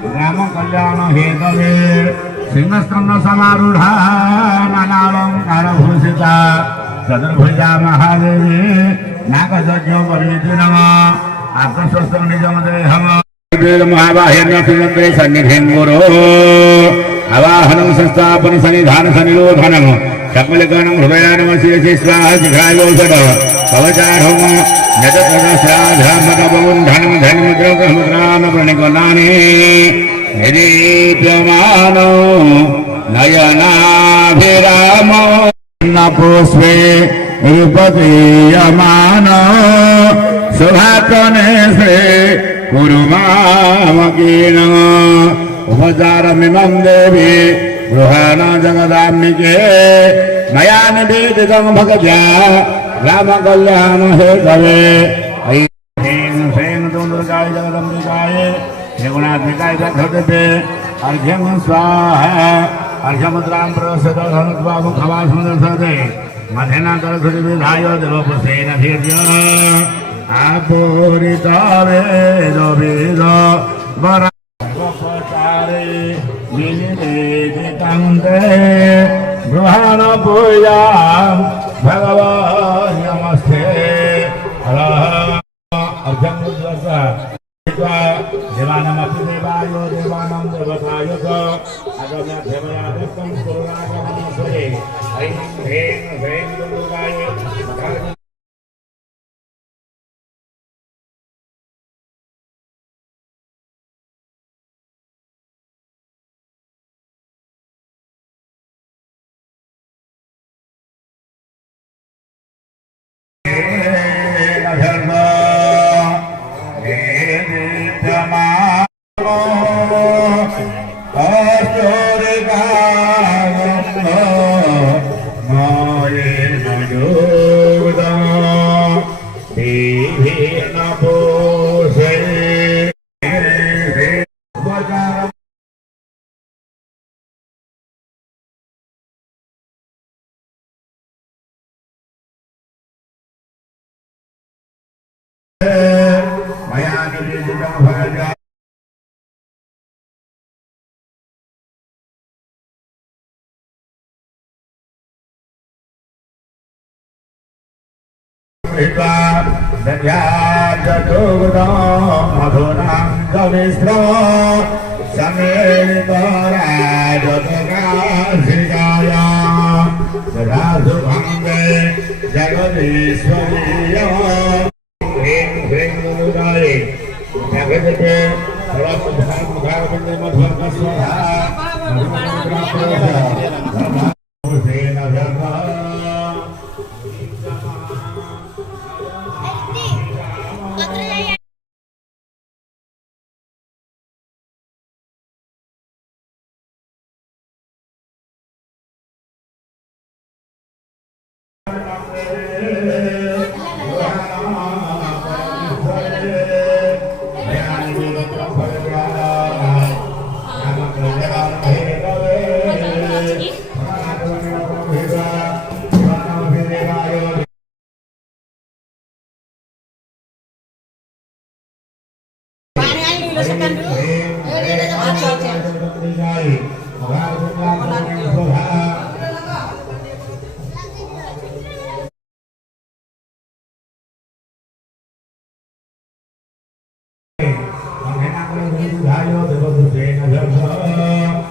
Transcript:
ग्राम कल्याण Hathaway सिंहस्तंभ समारूढ़ा नानालंकारभूषिता चतुर्भुजा Mahadevi नागयज्ञ Parineeti नम आत्मस्वस्थ निजम देहम महाबाह्य सन्निधिं गुरो अवाहनं संस्थापन सन्निधान सनिरोधनं सकलगणं हृदया नम शिरसि स्वाहा शिखायोषध कवचारोम नटकरस्राधामकबुं धनं धन्मुद्रान प्रणिगणानि निदीप्यमानो नयनाभिरामो नपुष्पे उपदीयमानो सुभातने श्री कुरुमामकीर्णं उपचारमिमं देवी गृहाण जगदाम्बिके मया निवेदितं भगत्या राम कल्याण हेतवे ऐं श्रीं दुर्गाय जगदम्बिकाय त्रिगुणात्मिकाय जगदम्बिके अर्घ्यं स्वाहा अर्घ्यमुद्रां प्रदर्शयित्वा मुखवासं दर्शयते मध्येन करधुरी विधाय देवपुष्पेन धीर्य आपूरिता वेद वेद वराचारे विनिवेदितान्ते गृहाण पूजा भगवान् नमस्ते देवानमपि देवाय देवानां देवताय च आगम्य देवया दत्तं कुरुरागमनस्वरे ऐं ह्रीं ह्रीं दुर्गाय मधुरा Kavisra Samedara Jatakasikaya Sadhubhambe Jagadishwariya Hring Hring Nudai Nagajate Sarabham Bhavande Madhvakaswara Madhvakaswara Husena Dharma